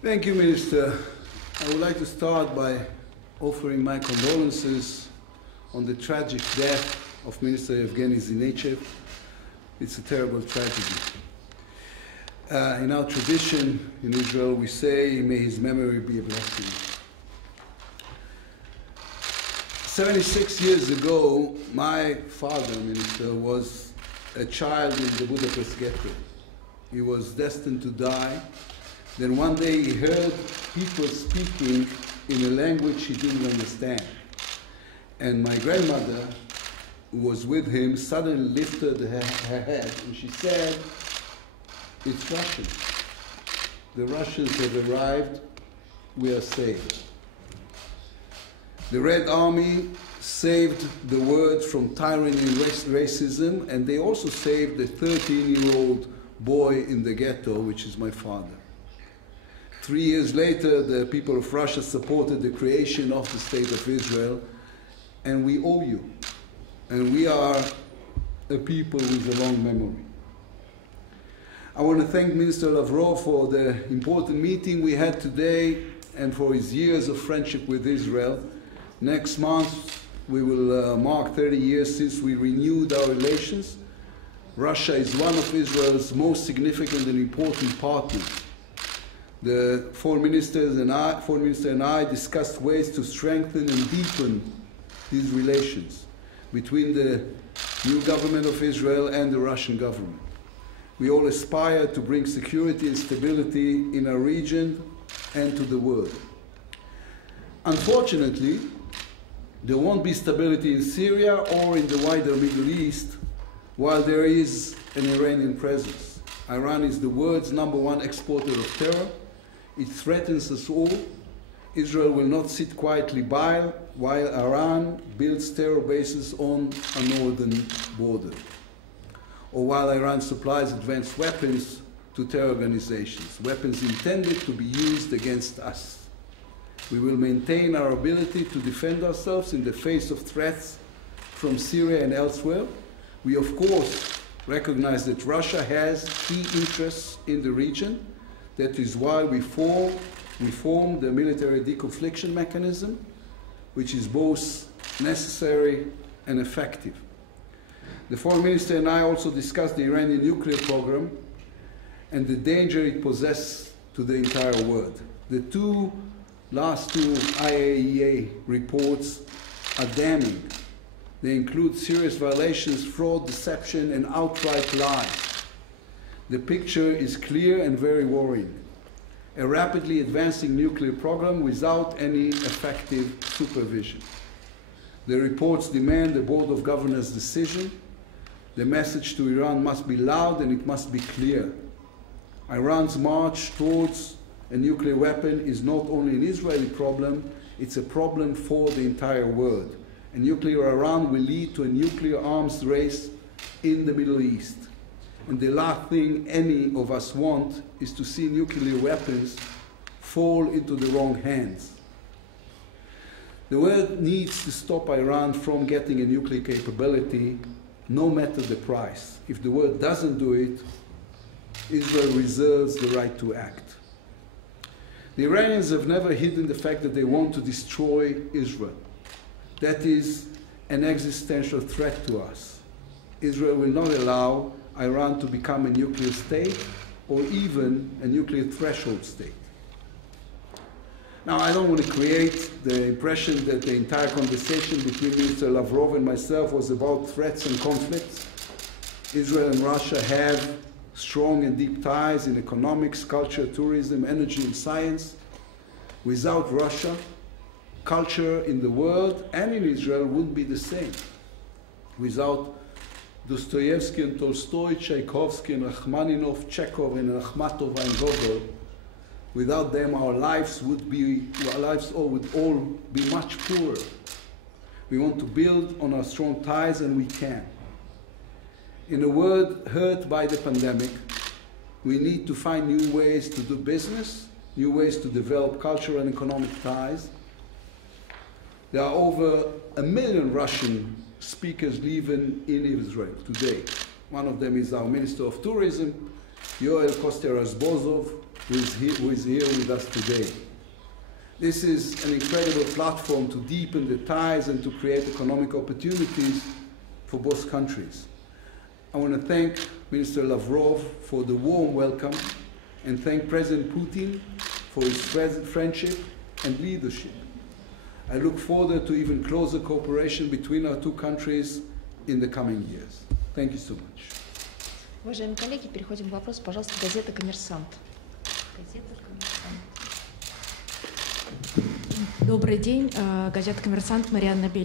Thank you, Minister. I would like to start by offering my condolences on the tragic death of Minister Evgeny Zinechev. It's a terrible tragedy. In our tradition in Israel, we say, may his memory be a blessing. 76 years ago, my father, Minister, was a child in the Budapest ghetto. He was destined to die. Then one day he heard people speaking in a language he didn't understand. And my grandmother, who was with him, suddenly lifted her head and she said, "It's Russian. The Russians have arrived. We are saved." The Red Army saved the world from tyranny and racism, and they also saved the 13-year-old boy in the ghetto, which is my father. 3 years later, the people of Russia supported the creation of the State of Israel, and we owe you. And we are a people with a long memory. I want to thank Minister Lavrov for the important meeting we had today and for his years of friendship with Israel. Next month, we will mark 30 years since we renewed our relations. Russia is one of Israel's most significant and important partners. The foreign minister and I discussed ways to strengthen and deepen these relations between the new government of Israel and the Russian government. We all aspire to bring security and stability in our region and to the world. Unfortunately, there won't be stability in Syria or in the wider Middle East while there is an Iranian presence. Iran is the world's #1 exporter of terror. It threatens us all. Israel will not sit quietly by while Iran builds terror bases on a northern border, or while Iran supplies advanced weapons to terror organizations, weapons intended to be used against us. We will maintain our ability to defend ourselves in the face of threats from Syria and elsewhere. We, of course, recognize that Russia has key interests in the region. That is why we formed the military deconfliction mechanism, which is both necessary and effective. The foreign minister and I also discussed the Iranian nuclear program and the danger it poses to the entire world. The last two IAEA reports are damning. They include serious violations, fraud, deception, and outright lies. The picture is clear and very worrying. A rapidly advancing nuclear program without any effective supervision. The reports demand a Board of Governors decision. The message to Iran must be loud and it must be clear. Iran's march towards a nuclear weapon is not only an Israeli problem, it's a problem for the entire world. A nuclear Iran will lead to a nuclear arms race in the Middle East. And the last thing any of us want is to see nuclear weapons fall into the wrong hands. The world needs to stop Iran from getting a nuclear capability, no matter the price. If the world doesn't do it, Israel reserves the right to act. The Iranians have never hidden the fact that they want to destroy Israel. That is an existential threat to us. Israel will not allow Iran to become a nuclear state or even a nuclear threshold state. Now, I don't want to create the impression that the entire conversation between Minister Lavrov and myself was about threats and conflicts. Israel and Russia have strong and deep ties in economics, culture, tourism, energy, and science. Without Russia, culture in the world and in Israel wouldn't be the same. Without Dostoevsky and Tolstoy, Tchaikovsky and Rachmaninoff, Chekhov and Akhmatova and Gogol, without them our lives would all be much poorer. We want to build on our strong ties, and we can. In a world hurt by the pandemic, we need to find new ways to do business, new ways to develop cultural and economic ties. There are over 1 million Russian speakers living in Israel today. One of them is our Minister of Tourism, Yoel Koster-Razbozov, who is here with us today. This is an incredible platform to deepen the ties and to create economic opportunities for both countries. I want to thank Minister Lavrov for the warm welcome and thank President Putin for his friendship and leadership. I look forward to even closer cooperation between our two countries in the coming years. Thank you so much. Уважаемые коллеги, переходим к вопросу, пожалуйста, газета «Коммерсант». Добрый день, газета «Коммерсант», Марианна Бель.